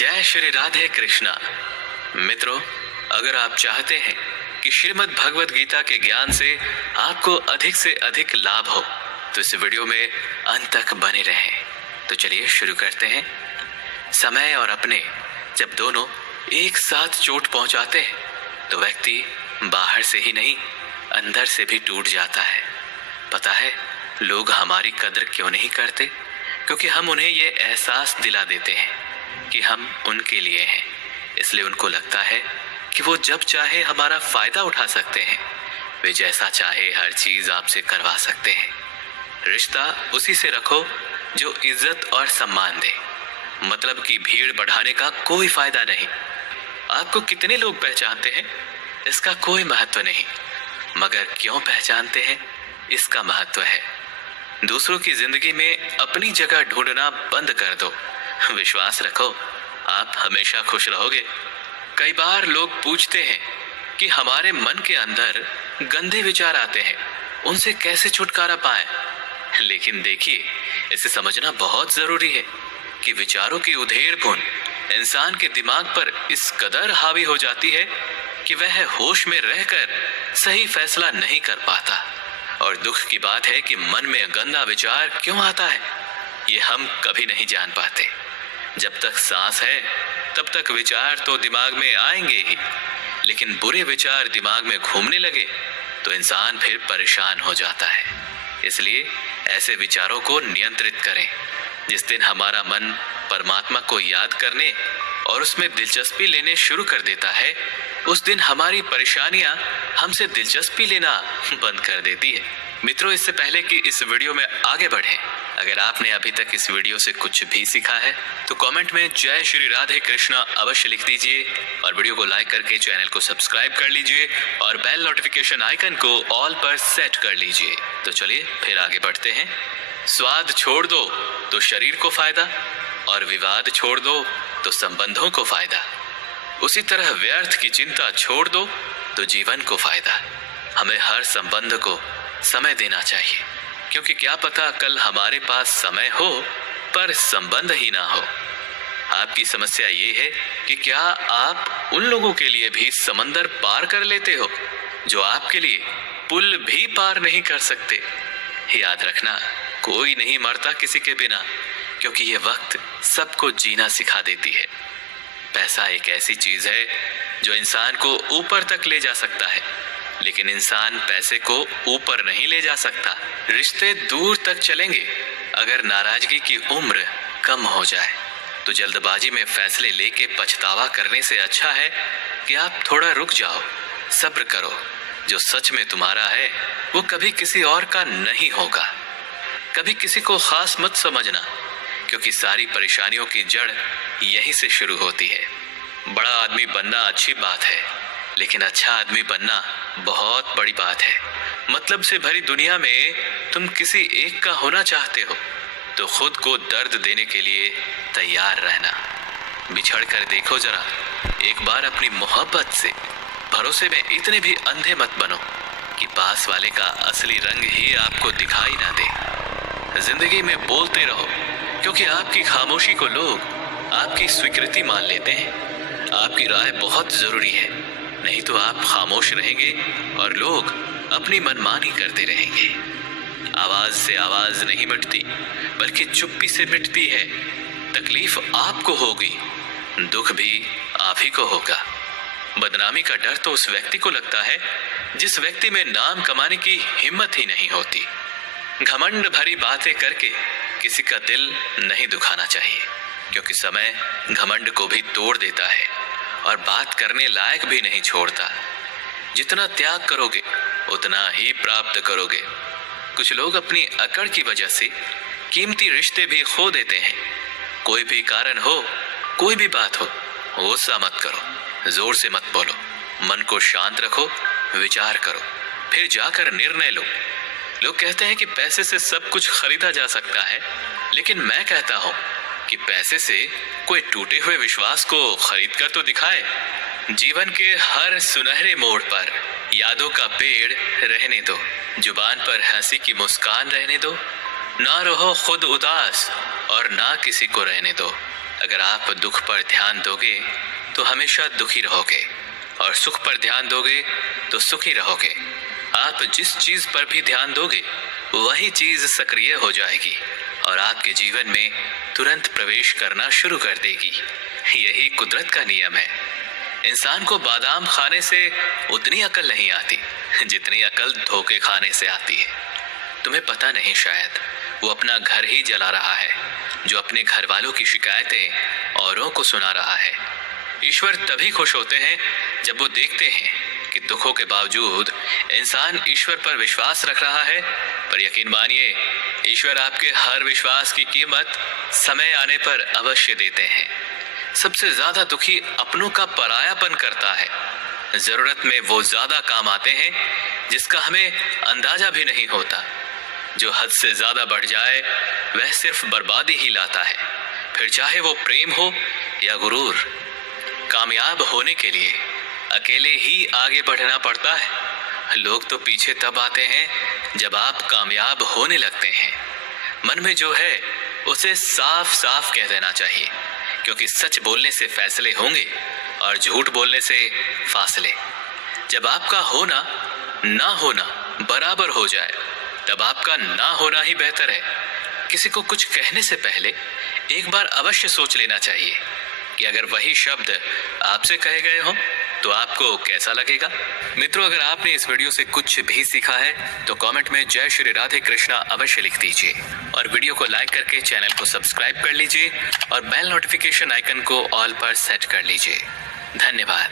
जय श्री राधे कृष्णा। मित्रों, अगर आप चाहते हैं कि श्रीमद् भगवद गीता के ज्ञान से आपको अधिक से अधिक लाभ हो तो इस वीडियो में अंत तक बने रहें। तो चलिए शुरू करते हैं। समय और अपने जब दोनों एक साथ चोट पहुंचाते हैं तो व्यक्ति बाहर से ही नहीं अंदर से भी टूट जाता है। पता है लोग हमारी कदर क्यों नहीं करते? क्योंकि हम उन्हें ये एहसास दिला देते हैं कि हम उनके लिए हैं। इसलिए उनको लगता है कि वो जब चाहे हमारा फायदा उठा सकते हैं। वे जैसा चाहे हर चीज आपसे करवा सकते हैं। रिश्ता उसी से रखो जो इज्जत और सम्मान दे। मतलब की भीड़ बढ़ाने का कोई फायदा नहीं। आपको कितने लोग पहचानते हैं इसका कोई महत्व नहीं, मगर क्यों पहचानते हैं इसका महत्व है। दूसरों की जिंदगी में अपनी जगह ढूंढना बंद कर दो। विश्वास रखो आप हमेशा खुश रहोगे। कई बार लोग पूछते हैं कि हमारे मन के अंदर गंदे विचार आते हैं, उनसे कैसे छुटकारा पाएं? लेकिन देखिए, इसे समझना बहुत जरूरी है कि विचारों की उधेड़-बुन इंसान के दिमाग पर इस कदर हावी हो जाती है कि वह होश में रहकर सही फैसला नहीं कर पाता। और दुख की बात है कि मन में गंदा विचार क्यों आता है ये हम कभी नहीं जान पाते। जब तक सांस है तब तक विचार तो दिमाग में आएंगे ही, लेकिन बुरे विचार दिमाग में घूमने लगे तो इंसान फिर परेशान हो जाता है। इसलिए ऐसे विचारों को नियंत्रित करें। जिस दिन हमारा मन परमात्मा को याद करने और उसमें दिलचस्पी लेने शुरू कर देता है उस दिन हमारी परेशानियां हमसे दिलचस्पी लेना बंद कर देती है। मित्रों, इससे पहले कि इस वीडियो में आगे बढ़ें, अगर आपने अभी तक इस वीडियो से कुछ भी सीखा है तो कमेंट में जय श्री राधे कृष्णा अवश्य लिख दीजिए और वीडियो को लाइक करके चैनल को सब्सक्राइब कर लीजिए और बेल नोटिफिकेशन आइकन को ऑल पर सेट कर लीजिए। तो चलिए फिर आगे बढ़ते हैं। स्वाद छोड़ दो तो शरीर को फायदा और विवाद छोड़ दो तो संबंधों को फायदा। उसी तरह व्यर्थ की चिंता छोड़ दो तो जीवन को फायदा। हमें हर संबंध को समय देना चाहिए, क्योंकि क्या पता कल हमारे पास समय हो पर संबंध ही ना हो। आपकी समस्या ये है कि क्या आप उन लोगों के लिए भी समंदर पार कर लेते हो जो आपके लिए पुल भी पार नहीं कर सकते। याद रखना, कोई नहीं मरता किसी के बिना, क्योंकि ये वक्त सबको जीना सिखा देती है। पैसा एक ऐसी चीज है जो इंसान को ऊपर तक ले जा सकता है, लेकिन इंसान पैसे को ऊपर नहीं ले जा सकता। रिश्ते दूर तक चलेंगे अगर नाराजगी की उम्र कम हो जाए। तो जल्दबाजी में फैसले लेके पछतावा करने से अच्छा है कि आप थोड़ा रुक जाओ, सब्र करो। जो सच में तुम्हारा है वो कभी किसी और का नहीं होगा। कभी किसी को खास मत समझना, क्योंकि सारी परेशानियों की जड़ यहीं से शुरू होती है। बड़ा आदमी बनना अच्छी बात है, लेकिन अच्छा आदमी बनना बहुत बड़ी बात है। मतलब से भरी दुनिया में तुम किसी एक का होना चाहते हो तो खुद को दर्द देने के लिए तैयार रहना। बिछड़ कर देखो जरा एक बार अपनी मोहब्बत से। भरोसे में इतने भी अंधे मत बनो कि पास वाले का असली रंग ही आपको दिखाई ना दे। जिंदगी में बोलते रहो, क्योंकि आपकी खामोशी को लोग आपकी स्वीकृति मान लेते हैं। आपकी राय बहुत जरूरी है, नहीं तो आप खामोश रहेंगे और लोग अपनी मनमानी करते रहेंगे। आवाज से आवाज नहीं मिटती, बल्कि चुप्पी से मिटती है। तकलीफ आपको होगी, दुख भी आप ही को होगा। बदनामी का डर तो उस व्यक्ति को लगता है जिस व्यक्ति में नाम कमाने की हिम्मत ही नहीं होती। घमंड भरी बातें करके किसी का दिल नहीं दुखाना चाहिए, क्योंकि समय घमंड को भी तोड़ देता है और बात करने लायक भी नहीं छोड़ता। जितना त्याग करोगे उतना ही प्राप्त करोगे। कुछ लोग अपनी अकड़ की वजह से कीमती रिश्ते भी खो देते हैं। कोई भी कारण हो, कोई भी बात हो, गुस्सा मत करो, जोर से मत बोलो, मन को शांत रखो, विचार करो, फिर जाकर निर्णय लो। लोग कहते हैं कि पैसे से सब कुछ खरीदा जा सकता है, लेकिन मैं कहता हूं कि पैसे से कोई टूटे हुए विश्वास को खरीद कर तो दिखाए। जीवन के हर सुनहरे मोड़ पर यादों का पेड़ रहने दो, जुबान पर हंसी की मुस्कान रहने दो। ना रहो खुद उदास और ना किसी को रहने दो। अगर आप दुख पर ध्यान दोगे तो हमेशा दुखी रहोगे और सुख पर ध्यान दोगे तो सुखी रहोगे। आप जिस चीज पर भी ध्यान दोगे वही चीज सक्रिय हो जाएगी और आपके जीवन में तुरंत प्रवेश करना शुरू कर देगी। यही कुदरत का नियम है। इंसान को बादाम खाने से उतनी अकल नहीं आती जितनी अकल धोखे खाने से आती है। तुम्हें पता नहीं, शायद वो अपना घर ही जला रहा है जो अपने घर वालों की शिकायतें औरों को सुना रहा है। ईश्वर तभी खुश होते हैं जब वो देखते हैं कि दुखों के बावजूद इंसान ईश्वर पर विश्वास रख रहा है। पर यकीन मानिए, ईश्वर आपके हर विश्वास की कीमत समय आने पर अवश्य देते हैं। सबसे ज्यादा दुखी अपनों का परायापन करता है। जरूरत में वो ज्यादा काम आते हैं जिसका हमें अंदाजा भी नहीं होता। जो हद से ज्यादा बढ़ जाए वह सिर्फ बर्बादी ही लाता है, फिर चाहे वो प्रेम हो या गुरूर। कामयाब होने के लिए अकेले ही आगे बढ़ना पड़ता है। लोग तो पीछे तब आते हैं जब आप कामयाब होने लगते हैं। मन में जो है उसे साफ साफ कह देना चाहिए, क्योंकि सच बोलने से फैसले होंगे और झूठ बोलने से फासले। जब आपका होना ना होना बराबर हो जाए तब आपका ना होना ही बेहतर है। किसी को कुछ कहने से पहले एक बार अवश्य सोच लेना चाहिए कि अगर वही शब्द आपसे कहे गए हों तो आपको कैसा लगेगा। मित्रों, अगर आपने इस वीडियो से कुछ भी सीखा है तो कमेंट में जय श्री राधे कृष्णा अवश्य लिख दीजिए और वीडियो को लाइक करके चैनल को सब्सक्राइब कर लीजिए और बेल नोटिफिकेशन आइकन को ऑल पर सेट कर लीजिए। धन्यवाद।